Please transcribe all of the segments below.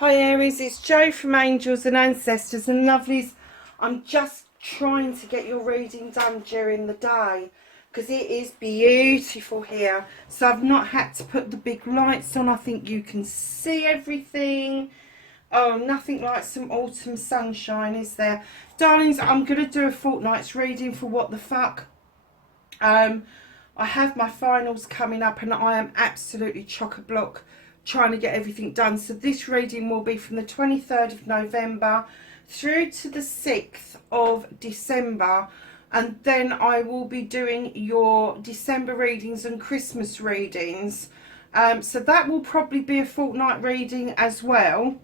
Hi Aries, it's Jo from Angels and Ancestors and Lovelies. I'm just trying to get your reading done during the day because it is beautiful here. So I've not had to put the big lights on. I think you can see everything. Oh, nothing like some autumn sunshine, is there? Darlings, I'm going to do a fortnight's reading for What the Fuck. I have my finals coming up and I am absolutely chock-a-block trying to get everything done. So this reading will be from the 23rd of November through to the 6th of December, and then I will be doing your December readings and Christmas readings. So that will probably be a fortnight reading as well.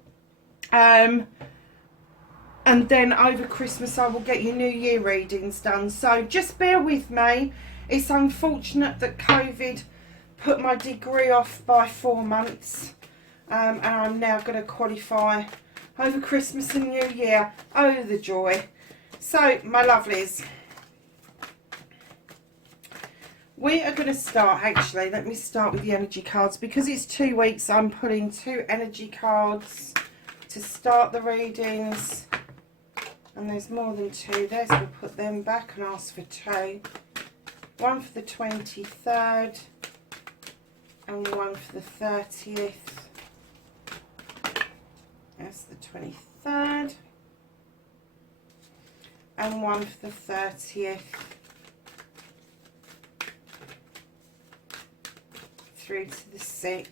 And then over Christmas I will get your New Year readings done. So just bear with me. It's unfortunate that COVID put my degree off by 4 months, and I'm now going to qualify over Christmas and New Year. Oh, the joy. So, my lovelies, we are going to start, actually, let me start with the energy cards. Because it's 2 weeks, I'm pulling 2 energy cards to start the readings. And there's more than 2 there, so we'll put them back and ask for 2. One for the 23rd. And one for the 30th. That's the 23rd. And one for the 30th. Through to the 6th.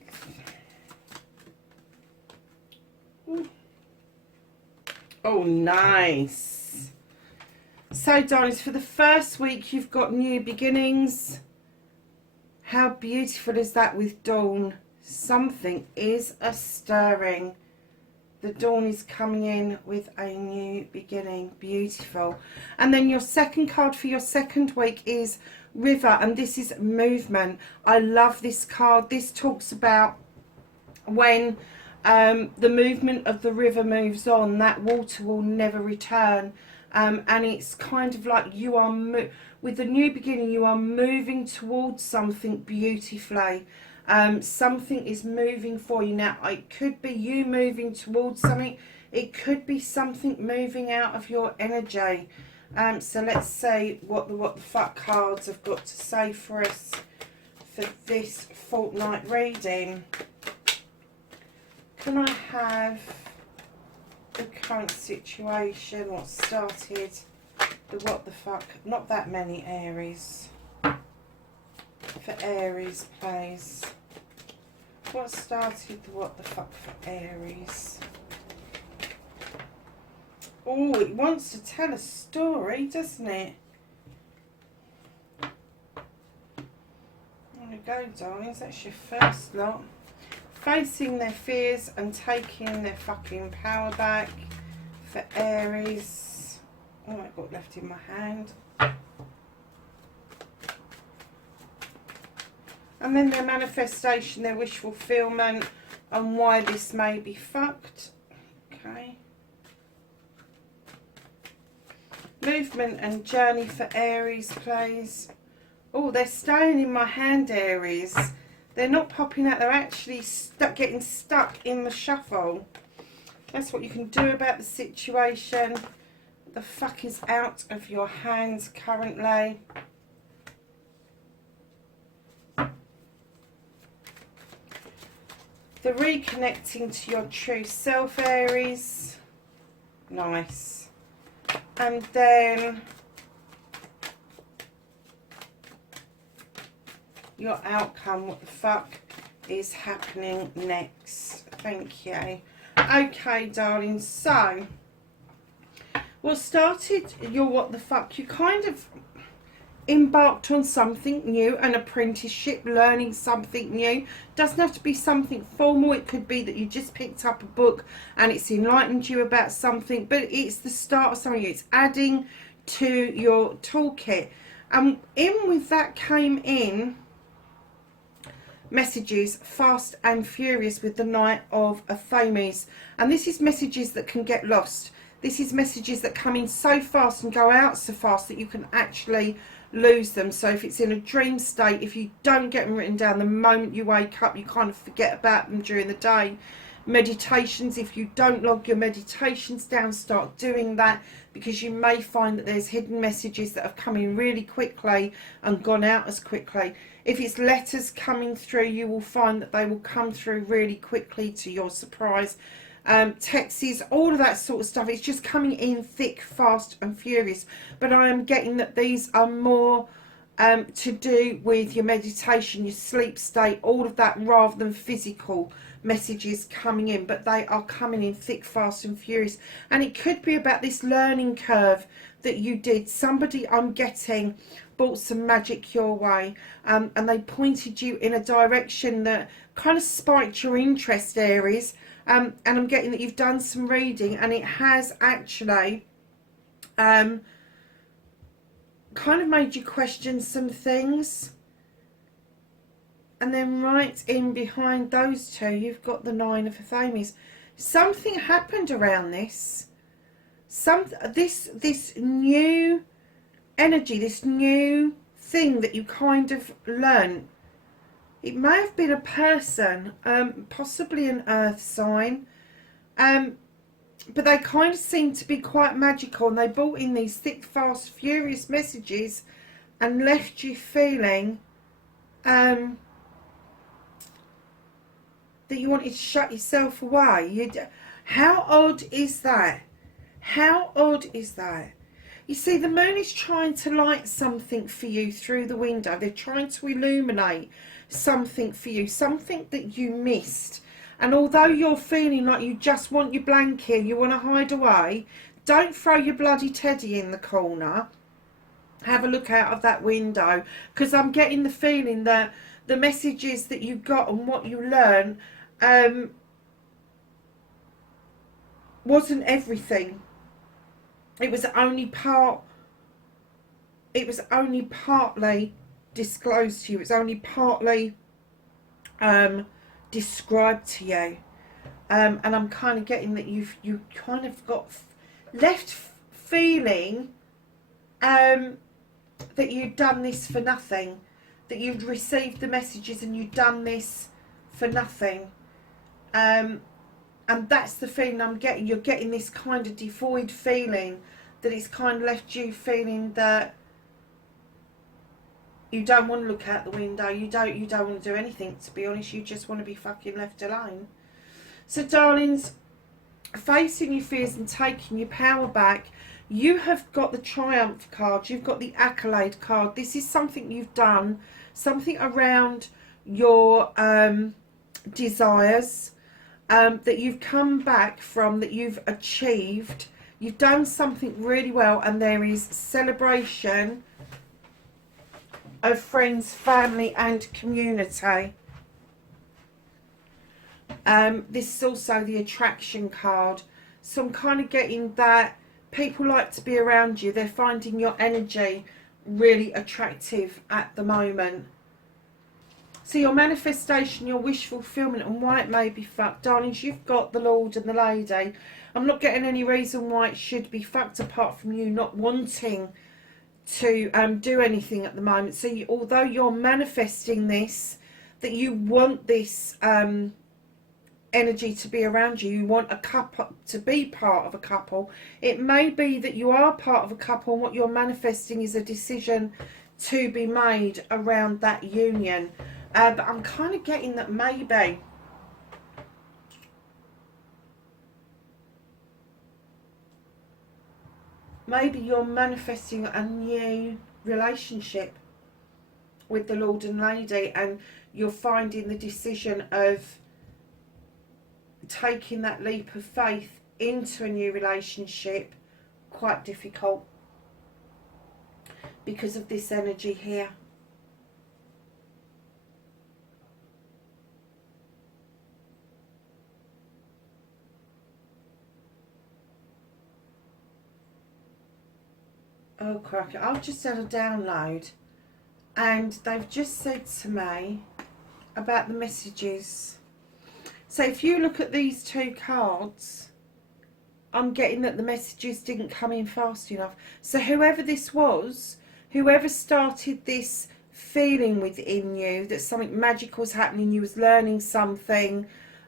Ooh. Oh, nice. So, darlings, for the first week, you've got new beginnings. How beautiful is that with dawn? Something is a-stirring. The dawn is coming in with a new beginning. Beautiful. And then your second card for your second week is River, and this is movement. I love this card. This talks about when the movement of the river moves on, that water will never return. And it's kind of like you are with the new beginning, you are moving towards something beautifully. Something is moving for you now. It could be you moving towards something. It could be something moving out of your energy. So let's see what the fuck cards have got to say for us for this fortnight reading. Can I have the current situation, what started the what the fuck? Not that many Aries. For Aries, please. What started the what the fuck for Aries? Oh, it wants to tell a story, doesn't it? There we go, darlings. That's your first lot. Facing their fears and taking their fucking power back for Aries. Oh, I got left in my hand. And then their manifestation, their wish fulfillment, and why this may be fucked. Okay. Movement and journey for Aries, please. Oh, they're staying in my hand, Aries. They're not popping out. They're actually getting stuck in the shuffle. That's what you can do about the situation. The fuck is out of your hands currently. The reconnecting to your true self, Aries. Nice. And then your outcome, what the fuck is happening next. Thank you. Okay, darling, so what started your what the fuck, you kind of embarked on something new, an apprenticeship, learning something new. Doesn't have to be something formal. It could be that you just picked up a book and it's enlightened you about something, but it's the start of something. It's adding to your toolkit. And in with that came in messages fast and furious with the Knight of Athames, and this is messages that can get lost. This is messages that come in so fast and go out so fast that you can actually lose them. So if it's in a dream state, if you don't get them written down, the moment you wake up you kind of forget about them during the day. meditations. If you don't log your meditations down, start doing that, because you may find that there's hidden messages that have come in really quickly and gone out as quickly. If it's letters coming through, you will find that they will come through really quickly to your surprise. Texts, all of that sort of stuff, it's just coming in thick, fast and furious. But I am getting that these are more to do with your meditation, your sleep state, all of that, rather than physical messages coming in. But they are coming in thick, fast and furious. And it could be about this learning curve that you did. Somebody, I'm getting, brought some magic your way, and they pointed you in a direction that kind of spiked your interest, Aries. And I'm getting that you've done some reading, and it has actually kind of made you question some things. And then right in behind those two, you've got the Nine of Thames. Something happened around this. This new energy, this new thing that you kind of learned. It may have been a person, possibly an earth sign, but they kind of seem to be quite magical, and they brought in these thick, fast, furious messages and left you feeling that you wanted to shut yourself away. How odd is that? How odd is that? You see, the moon is trying to light something for you through the window. They're trying to illuminate something for you, something that you missed. And although you're feeling like you just want your blanket, you want to hide away, don't throw your bloody teddy in the corner. Have a look out of that window, because I'm getting the feeling that the messages that you got and what you learned wasn't everything. It was only partly disclosed to you. It's only partly described to you, and I'm kind of getting that you kind of got left feeling that you'd done this for nothing, that you'd received the messages and you'd done this for nothing, and that's the feeling I'm getting. You're getting this kind of devoid feeling, that it's kind of left you feeling that you don't want to look out the window. You don't want to do anything, to be honest. You just want to be fucking left alone. So, darlings, facing your fears and taking your power back, you have got the Triumph card. You've got the Accolade card. This is something you've done, something around your desires, that you've come back from, that you've achieved. You've done something really well, and there is celebration of friends, family and community. This is also the attraction card. So I'm kind of getting that people like to be around you. They're finding your energy really attractive at the moment. So your manifestation, your wish fulfillment, and why it may be fucked. Darlings, you've got the Lord and the Lady. I'm not getting any reason why it should be fucked, apart from you not wanting to do anything at the moment. So although you're manifesting this, that you want this energy to be around you, you want a couple to be part of a couple. It may be that you are part of a couple, and what you're manifesting is a decision to be made around that union. But I'm kind of getting that maybe you're manifesting a new relationship with the Lord and Lady, and you're finding the decision of taking that leap of faith into a new relationship quite difficult because of this energy here. Oh crap, I've just had a download, and they've just said to me about the messages. So if you look at these two cards, I'm getting that the messages didn't come in fast enough. So whoever this was, whoever started this feeling within you that something magical was happening, you was learning something,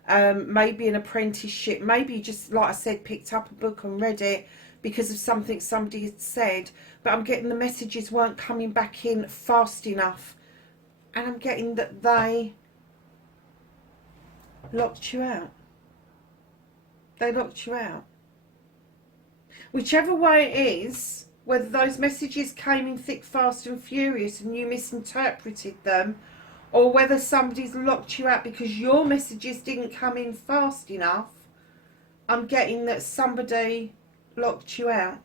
maybe an apprenticeship, maybe you just, like I said, picked up a book and read it because of something somebody had said, but I'm getting the messages weren't coming back in fast enough, and I'm getting that they locked you out. They locked you out. Whichever way it is, whether those messages came in thick, fast and furious and you misinterpreted them, or whether somebody's locked you out because your messages didn't come in fast enough, I'm getting that somebody locked you out.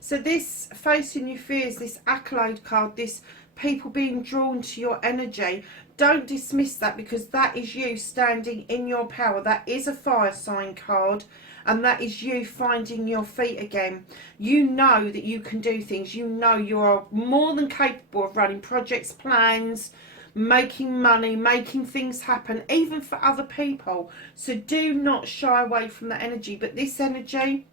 So this facing your fears, this accolade card, this people being drawn to your energy, don't dismiss that, because that is you standing in your power. That is a fire sign card, and that is you finding your feet again. You know that you can do things. You know you are more than capable of running projects, plans, making money, making things happen, even for other people. So do not shy away from that energy. But this energy,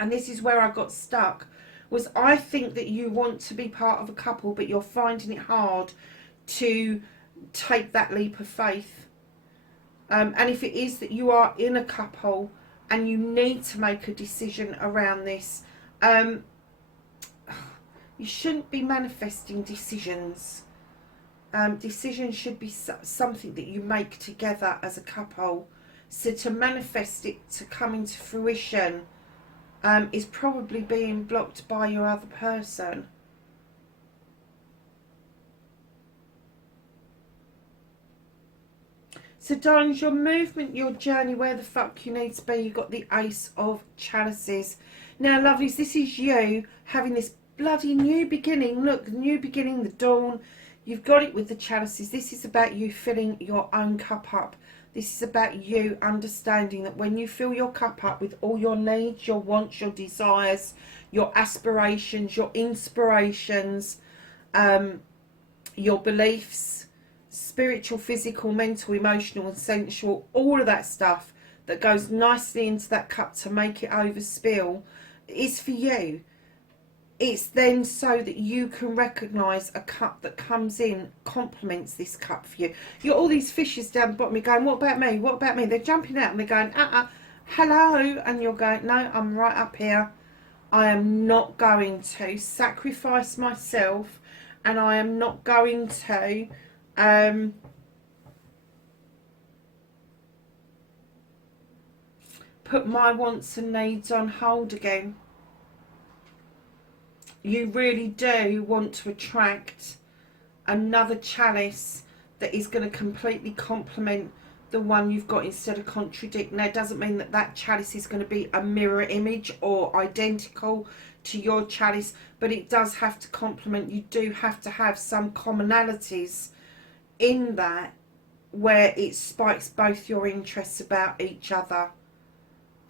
and this is where I got stuck, was I think that you want to be part of a couple, but you're finding it hard to take that leap of faith. And if it is that you are in a couple and you need to make a decision around this, you shouldn't be manifesting decisions. Decisions should be something that you make together as a couple. So to manifest it to come into fruition is probably being blocked by your other person. So darlings, your movement, your journey, where the fuck you need to be, you've got the Ace of Chalices. Now lovelies, this is you having this bloody new beginning. Look, the new beginning, the dawn. You've got it with the chalices. This is about you filling your own cup up. This is about you understanding that when you fill your cup up with all your needs, your wants, your desires, your aspirations, your inspirations, your beliefs, spiritual, physical, mental, emotional and sensual, all of that stuff that goes nicely into that cup to make it overspill, is for you. It's then so that you can recognise a cup that comes in, complements this cup for you. You're all these fishes down the bottom, you're going, what about me? What about me? They're jumping out and they're going, hello. And you're going, no, I'm right up here. I am not going to sacrifice myself, and I am not going to put my wants and needs on hold again. You really do want to attract another chalice that is going to completely complement the one you've got instead of contradict. Now, it doesn't mean that that chalice is going to be a mirror image or identical to your chalice, but it does have to complement. You do have to have some commonalities in that where it spikes both your interests about each other.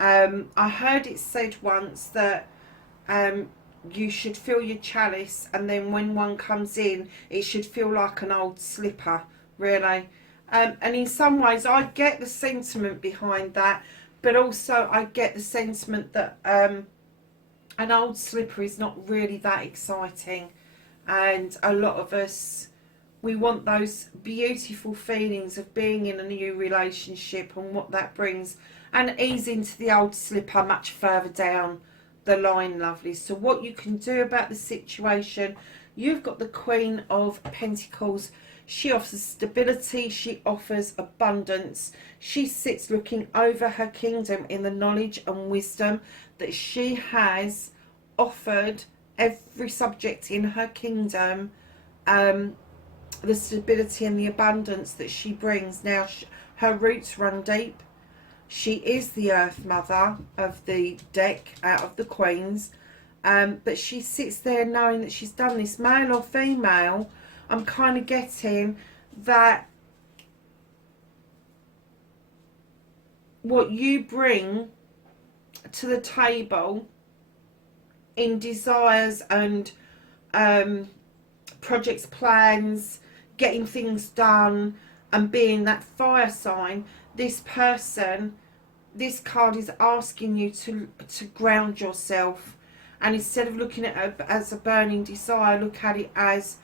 I heard it said once that you should fill your chalice, and then when one comes in, it should feel like an old slipper, really. And in some ways, I get the sentiment behind that, but also I get the sentiment that an old slipper is not really that exciting. And a lot of us, we want those beautiful feelings of being in a new relationship and what that brings, and ease into the old slipper much further down the line, lovely. So what you can do about the situation, you've got the Queen of Pentacles. She offers stability, she offers abundance. She sits looking over her kingdom in the knowledge and wisdom that she has offered every subject in her kingdom, the stability and the abundance that she brings. Now, her roots run deep. She is the Earth Mother of the deck out of the Queens, but she sits there knowing that she's done this, male or female. I'm kind of getting that what you bring to the table in desires and projects, plans, getting things done and being that fire sign, this person, this card is asking you to ground yourself, and instead of looking at it as a burning desire, look at it as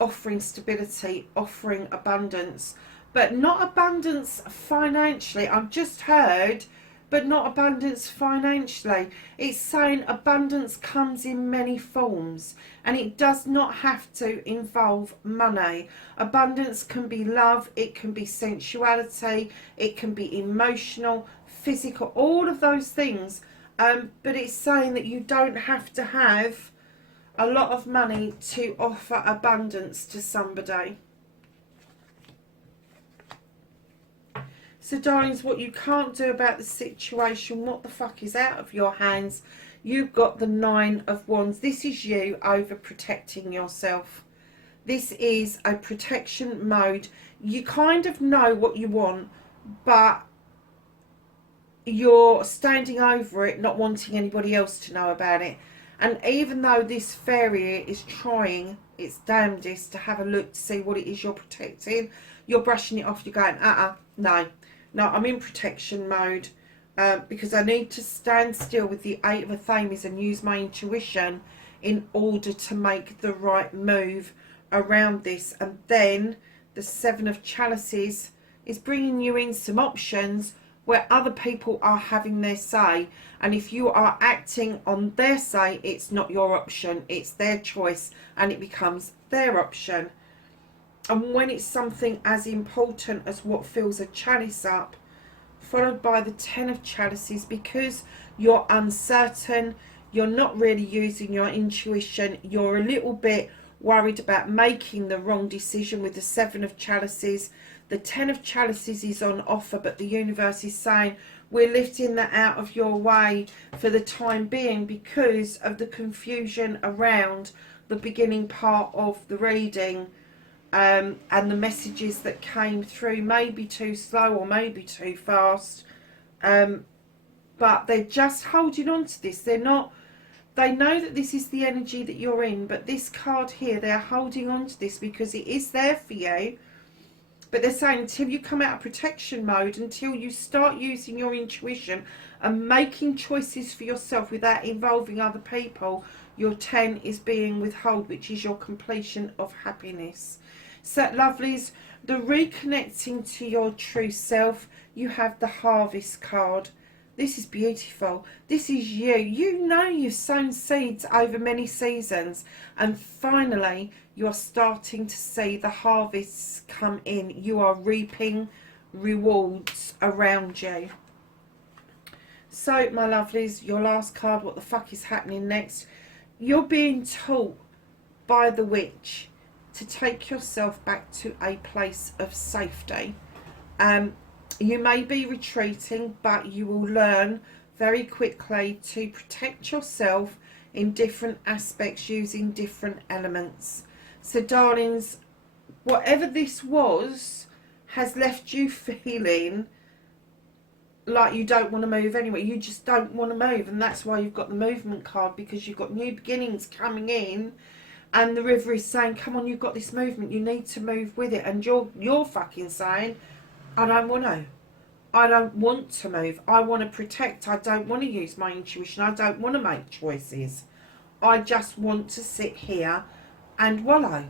offering stability, offering abundance, but not abundance financially. I've just heard, but not abundance financially. It's saying abundance comes in many forms, and it does not have to involve money. Abundance can be love, it can be sensuality, it can be emotional, physical, all of those things. But it's saying that you don't have to have a lot of money to offer abundance to somebody. So darlings, what you can't do about the situation, what the fuck is out of your hands, you've got the 9 of Wands. This is you overprotecting yourself. This is a protection mode. You kind of know what you want, but you're standing over it, not wanting anybody else to know about it. And even though this fairy is trying its damnedest to have a look to see what it is you're protecting, you're brushing it off. You're going, no, I'm in protection mode, because I need to stand still with the 8 of Athames and use my intuition in order to make the right move around this. And then the 7 of Chalices is bringing you in some options where other people are having their say, and if you are acting on their say, it's not your option, it's their choice, and it becomes their option. And when it's something as important as what fills a chalice up, followed by the 10 of Chalices, because you're uncertain, you're not really using your intuition, you're a little bit worried about making the wrong decision with the 7 of Chalices. The 10 of Chalices is on offer, but the universe is saying we're lifting that out of your way for the time being because of the confusion around the beginning part of the reading, and the messages that came through, maybe too slow or maybe too fast, but they're just holding on to this. They're not, they know that this is the energy that you're in, but this card here, they're holding on to this because it is there for you. But they're saying until you come out of protection mode, until you start using your intuition and making choices for yourself without involving other people, your 10 is being withheld, which is your completion of happiness. So lovelies, the reconnecting to your true self, you have the Harvest card. This is beautiful. This is you. You know you've sown seeds over many seasons, and finally you're starting to see the harvests come in. You are reaping rewards around you. So my lovelies, your last card, what the fuck is happening next? You're being taught by the witch to take yourself back to a place of safety. You may be retreating, but you will learn very quickly to protect yourself in different aspects using different elements. So darlings, whatever this was has left you feeling like you don't want to move anyway. You just don't want to move, and that's why you've got the movement card, because you've got new beginnings coming in, and the river is saying, come on, you've got this movement, you need to move with it. And you're fucking saying, I don't want to. I don't want to move. I want to protect. I don't want to use my intuition. I don't want to make choices. I just want to sit here and wallow.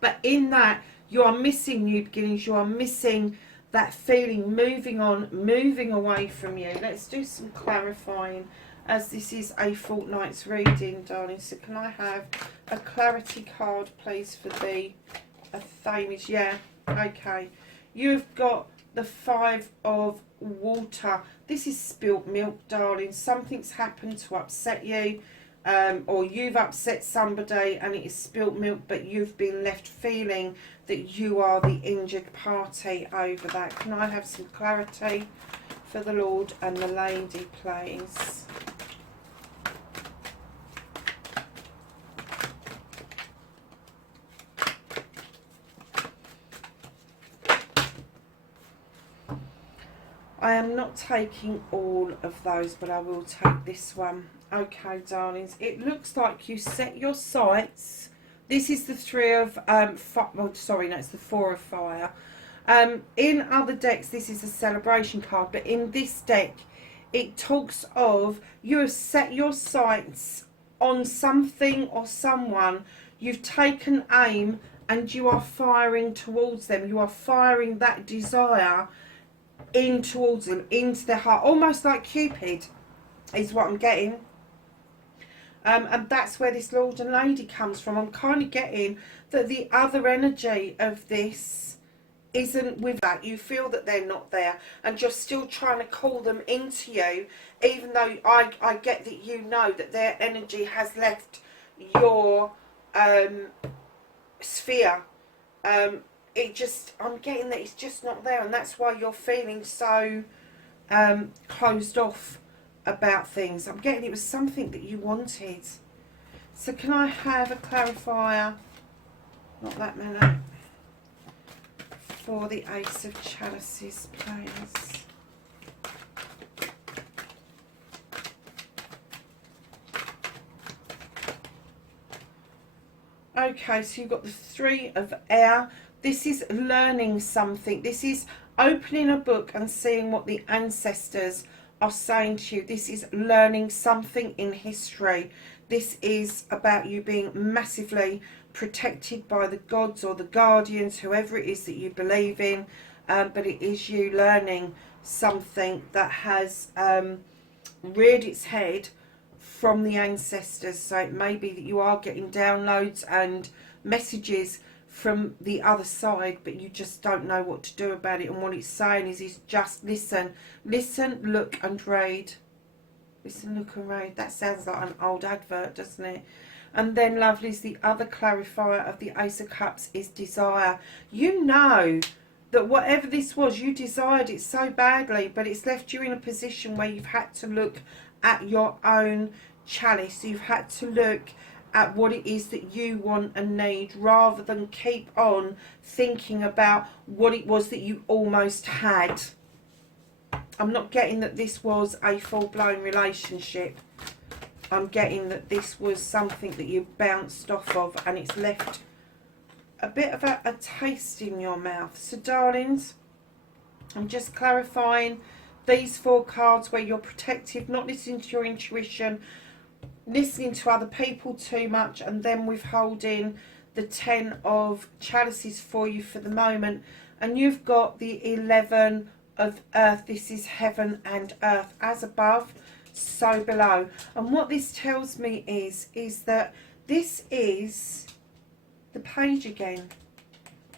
But in that, you are missing new beginnings. You are missing that feeling, moving on, moving away from you. Let's do some clarifying, as this is a fortnight's reading, darling. So can I have a clarity card, please, for the Athames? Yeah, okay. You've got the 5 of Water. This is spilt milk, darling. Something's happened to upset you, or you've upset somebody and it is spilt milk, but you've been left feeling that you are the injured party over that. Can I have some clarity for the Lord and the Lady, please? I am not taking all of those, but I will take this one. Okay, darlings, it looks like you set your sights. This is the 3 of well, sorry, no, it's the 4 of Fire. In other decks, this is a celebration card, but in this deck, it talks of you have set your sights on something or someone. You've taken aim and you are firing towards them. You are firing that desire in towards them, into their heart, almost like Cupid is what I'm getting. And that's where this Lord and Lady comes from. I'm kind of getting that the other energy of this isn't with that. You feel that they're not there and you're still trying to call them into you, even though I get that you know that their energy has left your sphere. I'm getting that it's just not there, and that's why you're feeling so closed off about things. I'm getting it was something that you wanted. So can I have a clarifier, not that many, for the Ace of Chalices, please? Okay, so you've got the Three of Air. This is learning something. This is opening a book and seeing what the ancestors are saying to you. This is learning something in history. This is about you being massively protected by the gods or the guardians, whoever it is that you believe in. But it is you learning something that has reared its head from the ancestors. So it may be that you are getting downloads and messages from the other side, but you just don't know what to do about it. And what it's saying is just listen, look and read. Listen, look and read. That sounds like an old advert, doesn't it? And then, lovelies, the other clarifier of the Ace of Cups is desire. You know that whatever this was, you desired it so badly, but it's left you in a position where you've had to look at your own chalice. You've had to look at what it is that you want and need, rather than keep on thinking about what it was that you almost had. I'm not getting that this was a full-blown relationship. I'm getting that this was something that you bounced off of and it's left a bit of a taste in your mouth. So darlings, I'm just clarifying these four cards where you're protective, not listening to your intuition, listening to other people too much, and then withholding the 10 of Chalices for you for the moment. And you've got the 11 of Earth. This is heaven and earth, as above, so below. And what this tells me is that this is the Page again.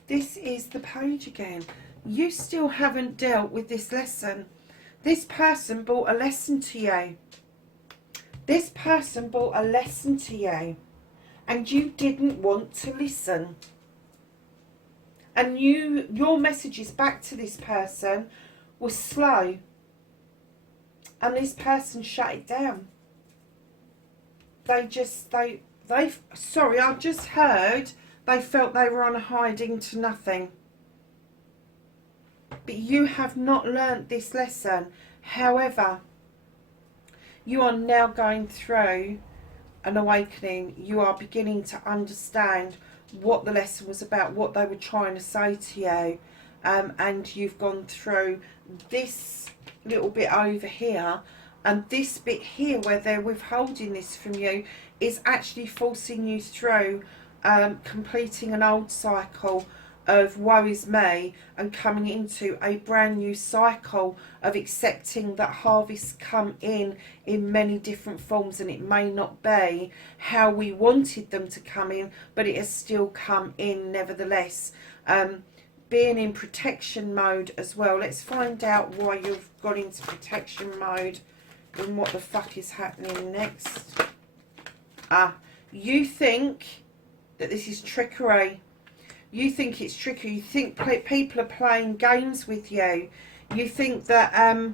This is the Page again. You still haven't dealt with this lesson. This person brought a lesson to you. This person brought a lesson to you, and you didn't want to listen. And your messages back to this person were slow, and this person shut it down. Sorry, I've just heard they felt they were on a hiding to nothing. But you have not learnt this lesson. However, you are now going through an awakening. You are beginning to understand what the lesson was about, what they were trying to say to you. And you've gone through this little bit over here, and this bit here where they're withholding this from you is actually forcing you through completing an old cycle of woe is me and coming into a brand new cycle of accepting that harvests come in many different forms, and it may not be how we wanted them to come in, but it has still come in nevertheless. Being in protection mode as well. Let's find out why you've got into protection mode and what the fuck is happening next. You think that this is trickery. You think it's tricky. You think people are playing games with you. You think that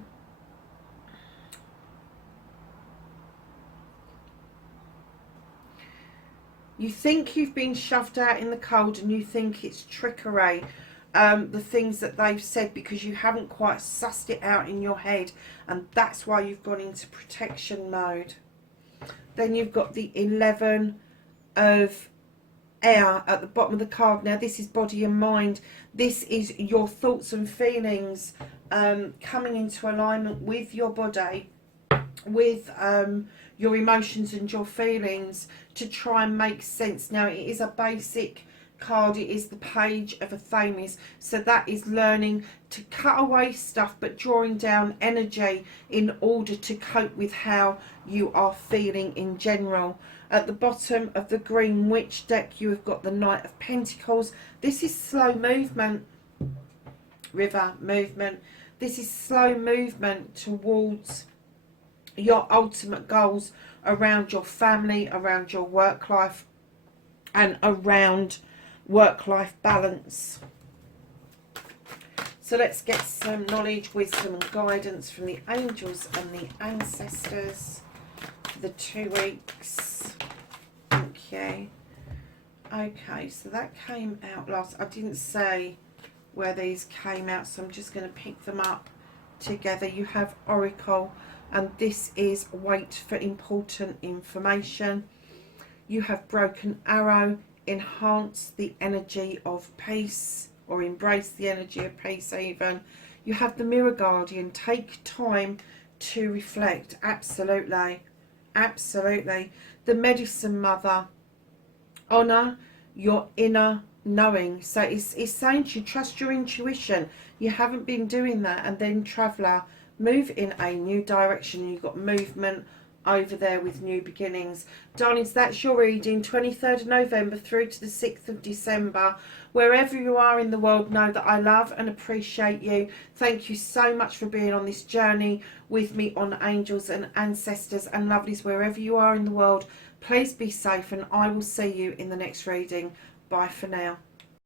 you think you've been shoved out in the cold, and you think it's trickery. The things that they've said, because you haven't quite sussed it out in your head, and that's why you've gone into protection mode. Then you've got the 11 of Air at the bottom of the card. Now this is body and mind. This is your thoughts and feelings coming into alignment with your body with your emotions and your feelings to try and make sense. Now, it is a basic card. It is the Page of Athames, so that is learning to cut away stuff but drawing down energy in order to cope with how you are feeling in general. At the bottom of the Green Witch deck, you have got the Knight of Pentacles. This is slow movement, river movement. This is slow movement towards your ultimate goals around your family, around your work life, and around work-life balance. So let's get some knowledge, wisdom and guidance from the angels and the ancestors for the 2 weeks. Thank you. Okay, so that came out last. I didn't say where these came out, so I'm just going to pick them up together. You have Oracle, and this is wait for important information. You have Broken Arrow, enhance the energy of peace, or embrace the energy of peace even. You have the Mirror Guardian, take time to reflect. Absolutely, absolutely. The Medicine Mother, honour your inner knowing. So it's saying to you, trust your intuition. You haven't been doing that. And then Traveller, move in a new direction. You've got movement over there with new beginnings. Darlings, that's your reading, 23rd of November through to the 6th of December. Wherever you are in the world, know that I love and appreciate you. Thank you so much for being on this journey with me on angels and ancestors and lovelies. Wherever you are in the world, please be safe, and I will see you in the next reading. Bye for now.